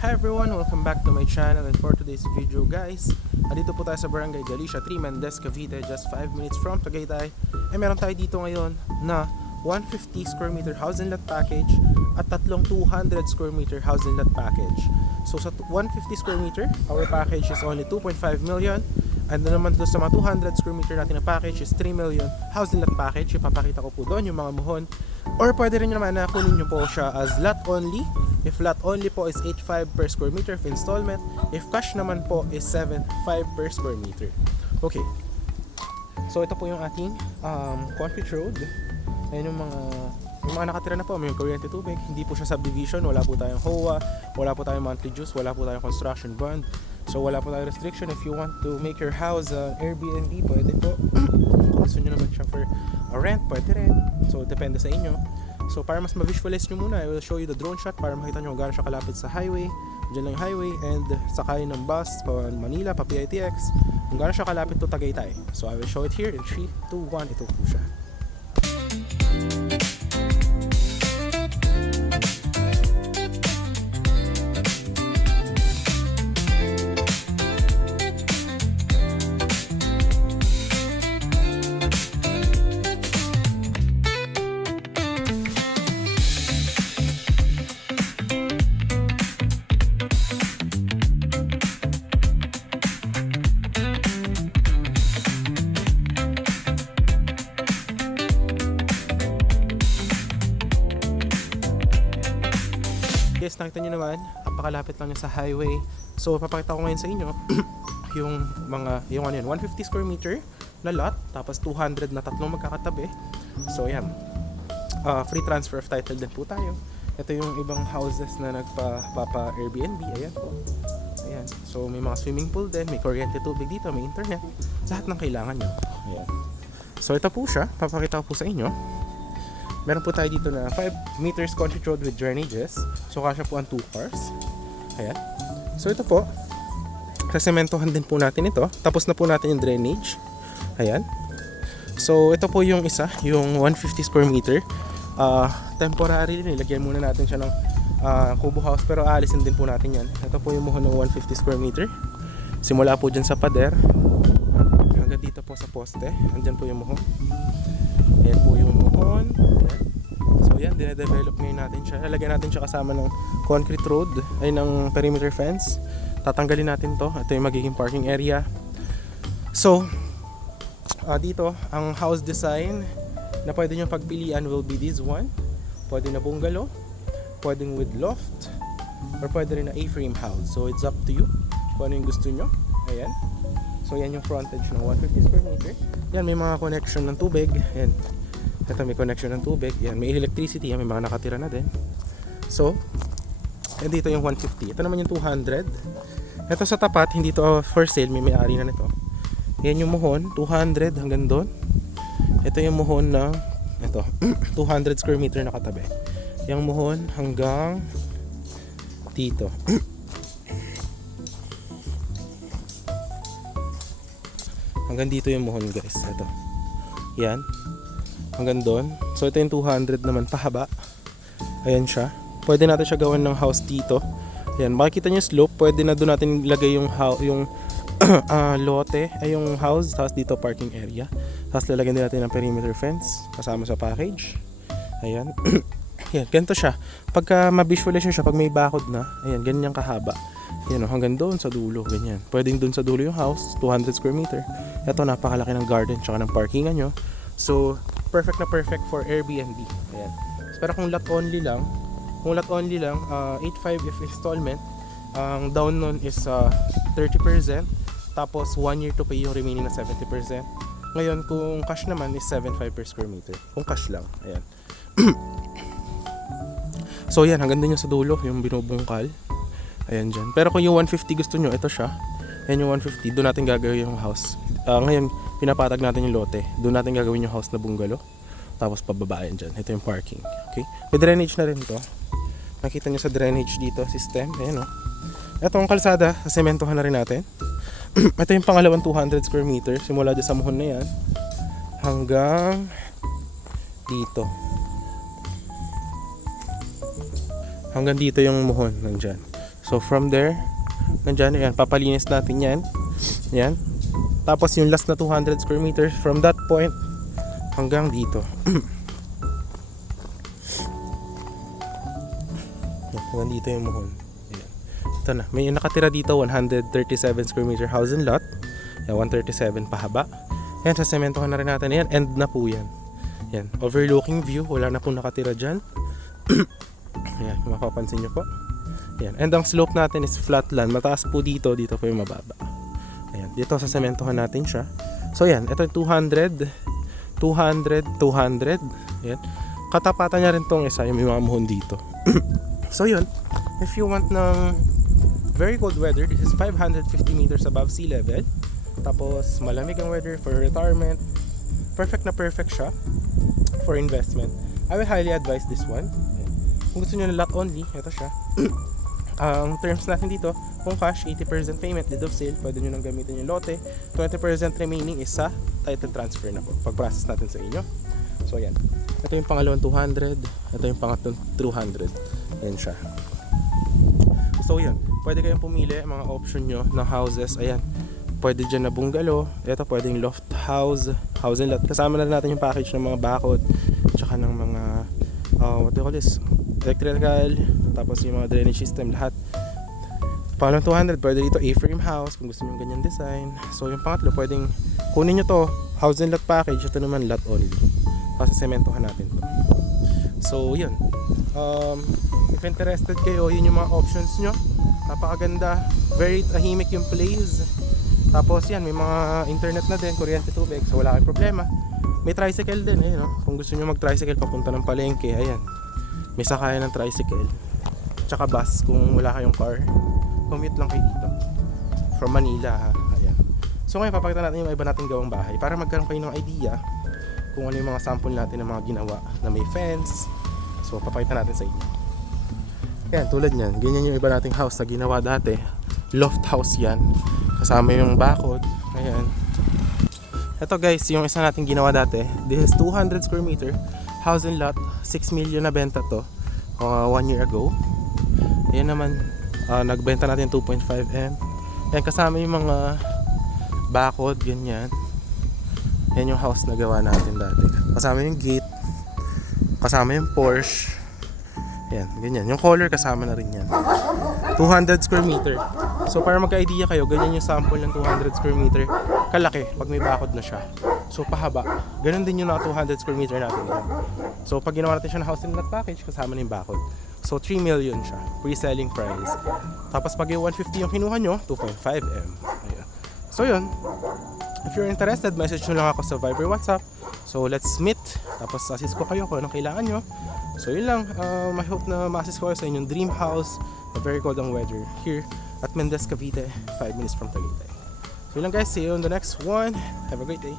Hi everyone! Welcome back to my channel, and for today's video guys, andito po tayo sa Barangay Galicia, 3 Mendez, Cavite, just 5 minutes from Tagaytay. Meron tayo dito ngayon na 150 square meter house and lot package at tatlong 200 square meter house and lot package. So sa 150 square meter, our package is only 2.5 million. And naman doon sa mga 200 square meter natin na package is 3 million house and lot package. Ipapakita ko po doon yung mga muhon. Or pwede rin naman na kunin nyo po siya as lot only. If lot only po is 8.5 per square meter of installment. If cash naman po is 7.5 per square meter. Okay. So ito po yung ating concrete road. Ayan yung mga nakatira na po, may kuryente, tubig. Hindi po siya subdivision, wala po tayong HOA, wala po tayong monthly dues, wala po tayong construction bond. So wala po tayong restriction. If you want to make your house Airbnb, pwede po. Kung gusto nyo naman siya for a rent, pwede rin. So depende sa inyo. So para mas ma-visualize nyo muna, I will show you the drone shot para makita nyo kung gaano siya kalapit sa highway. Diyan lang yung highway, and sakay ng bus pa Manila, pa PITX, kung gaano siya kalapit to Tagaytay. So I will show it here in 3, 2, 1. Ito po siya. Yes, nakita nyo naman, napakalapit lang niya sa highway. So papakita ko ngayon sa inyo yung 150 square meter na lot, tapos 200 na tatlong magkakatabi. So yan, free transfer of title din po tayo. Ito yung ibang houses na nagpapa Airbnb. Ayan po. Ayan. So may mga swimming pool din, may kuryente, tubig dito, may internet, lahat ng kailangan nyo. Ayan. So ito po siya, papakita ko po sa inyo. Meron po tayo dito na 5 meters concrete road with drainages. So kasya po ang 2 cars. Ayan. So ito po, sasementohan din po natin ito. Tapos na po natin yung drainage. Ayan. So ito po yung isa, yung 150 square meter. Temporary, nilagyan muna natin siya ng kubo house, pero aalisin din po natin yan. Ito po yung muhon ng 150 square meter. Simula po dyan sa pader hanggang dito po sa poste. Andyan po yung muhon. Ayan po yung muhon. Ayan. So yan, dinedevelop ngayon natin siya. Lalagyan natin siya kasama ng concrete road, ay ng perimeter fence. Tatanggalin natin to. Ito yung magiging parking area. So dito, ang house design na pwede nyo pagpilian will be this one. Pwede na bungalow, pwedeng with loft, or pwede rin na A-frame house. So it's up to you kung ano yung gusto nyo. Ayan. So yan yung frontage ng 150 square meter. Yan, may mga connection ng tubig. Yan. Ito may connection ng tubig. Yan, may electricity. Yan, may mga nakatira na din. So, yan dito yung 150. Ito naman yung 200. Ito sa tapat, hindi to for sale. May may-ari na nito. Yan yung muhon, 200 hanggang doon. Ito yung muhon ng ito, 200 square meter na katabi. Yung muhon hanggang dito. Hanggang dito yung muhon guys. Ito. Yan. Hanggang doon. So ito yung 200 naman pahaba. Ayan siya. Pwede natin siya gawin ng house dito. Ayan. Makikita niyo slope. Pwede na doon natin ilagay yung lote. Ay yung house. Tapos dito parking area. Tapos lalagyan din natin ng perimeter fence. Kasama sa package. Ayan. Ayan. Ganito siya. Pagka ma-visualize siya, pag may bakod na. Ayan. Ganyan kahaba. Yan, hanggang doon sa dulo, ganyan. Pwedeng doon sa dulo yung house, 200 square meter. Ito, napakalaki ng garden tsaka ng parkingan nyo. So, perfect na perfect for Airbnb. Ayan. Pero kung lot only lang, 8.5 if installment, ang down nun is 30%, tapos 1 year to pay yung remaining na 70%. Ngayon, kung cash naman is 7.5 per square meter. Kung cash lang, ayan. So, yan, hanggang doon yung sa dulo, yung binubungkal. Ayan dyan. Pero kung yung 150 gusto nyo, ito siya. Ayan yung 150. Doon natin gagawin yung house. Ngayon, pinapatag natin yung lote. Doon natin gagawin yung house na bungalow. Tapos pababayan dyan. Ito yung parking. Okay? May drainage na rin to. Nakita nyo sa drainage dito, system. Ayan o. Ito ang kalsada. Sementohan na rin natin. Ito yung pangalawang 200 square meter. Simula dyan sa muhon na yan. Hanggang dito. Hanggang dito yung muhon nandyan. So from there, nandyan, ayan, papalinis natin yan. Yan. Tapos yung last na 200 square meters from that point hanggang dito. Hanggang dito yung muhon. Ayan. Ito na. May nakatira dito 137 square meter house and lot. Yan, 137 pahaba. Yan, sa sementohan na rin natin. Yan, end na po yan. Yan, overlooking view. Wala na po nakatira dyan. Ayan, mapapansin nyo po. Ayan, and ang slope natin is flat land. Mataas po dito, dito po yung mababa. Ayan, dito sa sementohan natin siya. So yan, ito yung 200, 200, 200. Ayan, katapatan niya rin tong isa, yung may mga muhon dito. So yun, if you want ng very cold weather, this is 550 meters above sea level. Tapos malamig ang weather for retirement. Perfect na perfect siya for investment. I will highly advise this one. Kung gusto nyo na lot only, ito siya. Ang terms natin dito, kung cash, 80% payment, deed of sale, pwede nyo nang gamitin yung lote. 20% remaining is sa title transfer na po, pag-process natin sa inyo. So ayan, ito yung pangalawang 200, ito yung pangatlong 200. Ayan siya. So yan, pwede kayong pumili mga option nyo ng houses. Ayan, pwede dyan na bungalow, ito pwedeng loft house, house and lot. Kasama na natin yung package ng mga bakod, tsaka ng mga what do you call this, electrical, tapos yung mga drainage system, lahat. Paano 200, pwede dito A-frame house kung gusto nyo ganyan design. So yung pangatlo, pwedeng kunin nyo to, house and lot package. Ito naman lot only, kasi sementohan natin to. So yun, if interested kayo, yun yung mga options nyo. Napakaganda, very tahimik yung place. Tapos yan, may mga internet na din, kuryente, tubig, so wala kayong problema. May tricycle din, eh, no? Kung gusto nyo mag-tricycle papunta ng palengke, ayan, may sakayan ng tricycle. Tsaka bus kung wala kayong car. Commute lang kayo dito from Manila, ha? Ayan. So ngayon papakita natin yung iba nating gawang bahay para magkaroon kayo ng idea kung ano yung mga sample natin ng mga ginawa na may fence. So papakita natin sa inyo. Ayan, tulad nyan, ganyan yung iba nating house na ginawa dati. Loft house yan, kasama yung bakod. Ayan. Ito guys, yung isa nating ginawa dati. This is 200 square meter house and lot, 6 million na benta to 1 year ago. Ayan naman, nagbenta natin 2.5M. Ayan, kasama yung mga bakod, ganyan. Ayan yung house na gawa natin dati. Kasama yung gate, kasama yung Porsche. Ayan, ganyan. Yung color kasama na rin yan. 200 square meter. So para magka-idea kayo, ganyan yung sample ng 200 square meter. Kalaki pag may bakod na siya. So pahaba. Ganun din yung 200 square meter natin. So pag ginawa natin siya ng house and lot package, kasama na yung bakod. So 3 million siya, pre-selling price. Tapos pag yung 150 yung kinuha nyo, 2.5M. Ayan. So yun, if you're interested, message nyo lang ako sa Viber, WhatsApp. So let's meet. Tapos assist ko kayo kung anong kailangan nyo. So yun lang, I hope na ma-assist ko kayo sa inyong dream house na very cold ang weather here at Mendez, Cavite, 5 minutes from Tagaytay. So yun lang guys, see you on the next one. Have a great day.